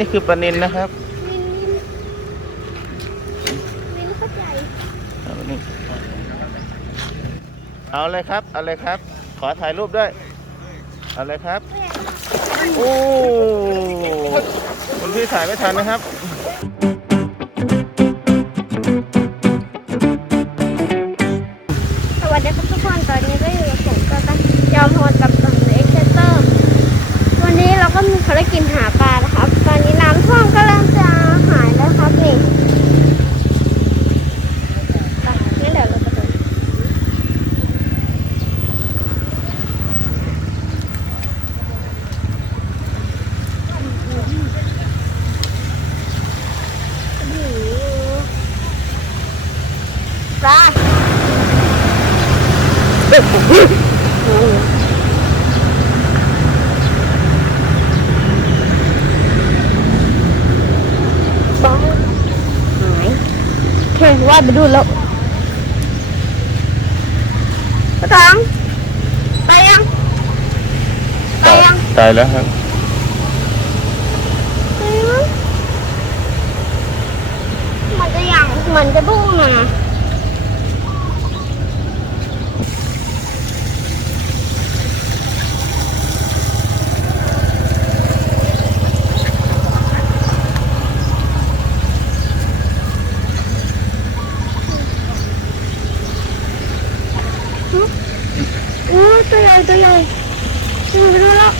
นี่คือปลานินนะครับมินมินมินเข้าใจเอานี่เอาเลยครับ เอาเลยครับ ขอถ่ายรูปด้วย เอาเลยครับ โอ้คุณพี่ถ่ายไม่ทันนะครับ บ้าหายโอเคว่าไปดูแล้วกระตังไปยังไปยังตายแล้วครับไปยังมันจะยังมันจะพุ่งมา ตัวใหญ่ตัวใหญ่ตัวใหญ่ไปดูแล้ว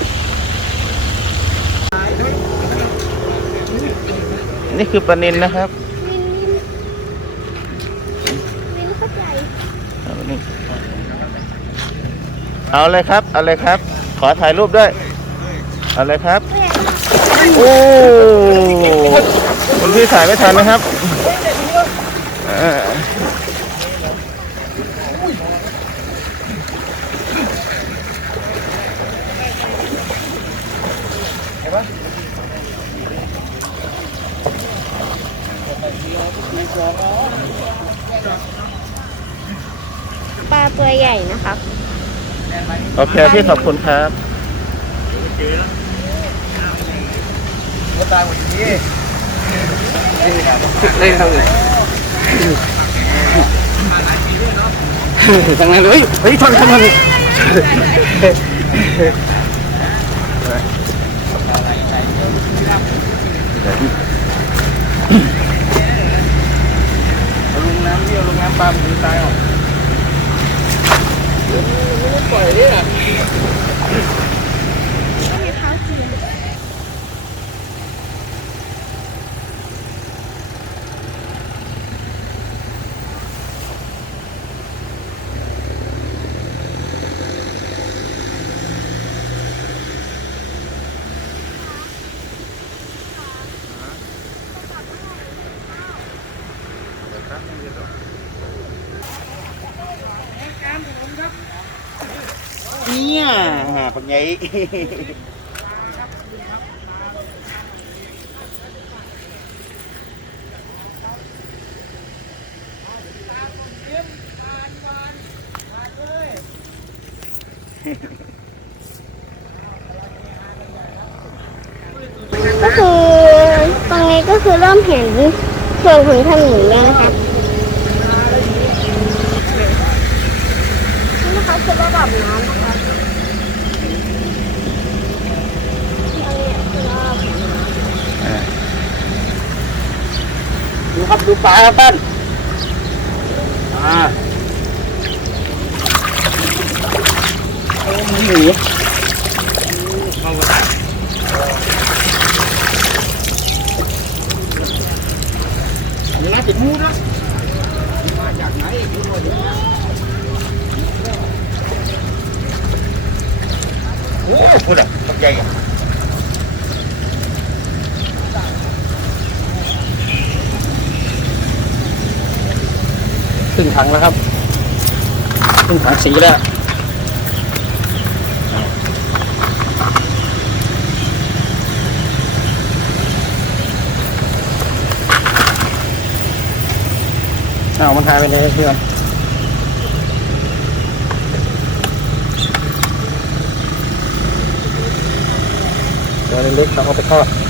นี่คือปลานินนะครับมินมินมินเข้าใจเอานี่เอาเลยครับ เอาเลยครับ ขอถ่ายรูปด้วย เอาเลยครับโอ้คุณพี่ถ่ายไม่ทันนะครับเออ ปลาตัวใหญ่นะครับโอเคพี่ขอบคุณครับเล่นเท่าไหร่ทางนั้นเลยเฮ้ยทนทนทนลง น้ำเที่ยวลงน้ำปลาหมูตายออก ปล่อยเนี่ย เนี่ยปัญญาก็คือตรงนี้ก็คือเริ่มเห็นส่วนของถนนแล้วนะครับนี่นะคะคือระดับน้ำนะครับอันนี้คือระดับน้ำ ดู ครับดูปลาครับท่านอ่าโอ้มันหนีเข้ามาอันนี้น่าติดมูนะมาจากไหนดูหน่อยดิโอ้พูดอะตกใจอะ รึ่งถังแล้วครับครึ่งถังสีแล้วเอ้ามันหายไปเลยเพื่อนตัวเล็กๆเขาเอาไปทอด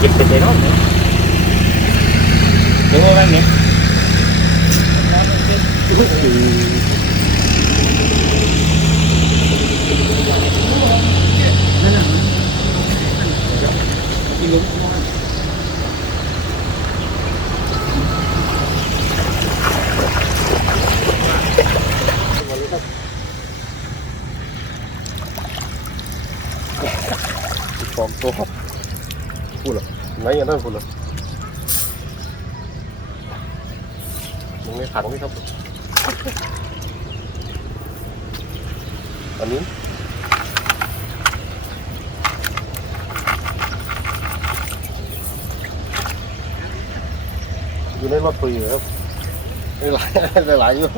แจกครับเลยโอ้เป็นเด็กเก็ บเป็นเลนายวว่าไงเนี่ยสองตัวพูดหรอไหนอย่างนั้นพูดหรอมึงในถังนี่ครับอันนี้อยู่ในรถปุยครับหลายหลายอยู่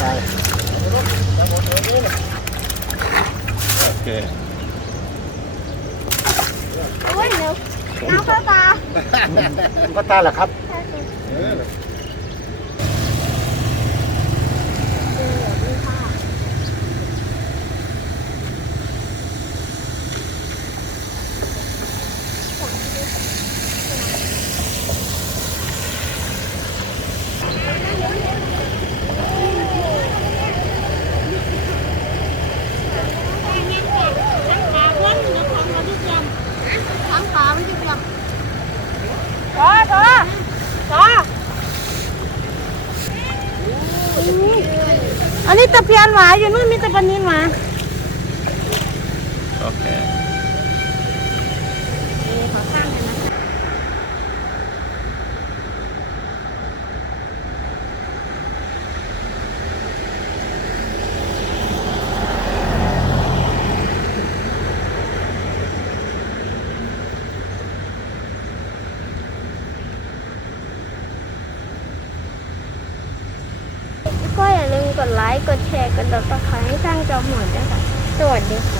โอเค โอ้ยเดี๋ยว น้ำเข้าตาก็ตาแหละครับใช่ค่ะเออ เออนี่ค่ะ ทั้งขามันจะยังพอพอพอ อันนี้ตะเพียนหวายอยู่นู่นมีตะปนินหวาอเค ขอข้างเลยนะคะ กดไลค์ กดแชร์ กดติดตามให้ช่างจอมหมดด้วยค่ะ สวัสดีค่ะ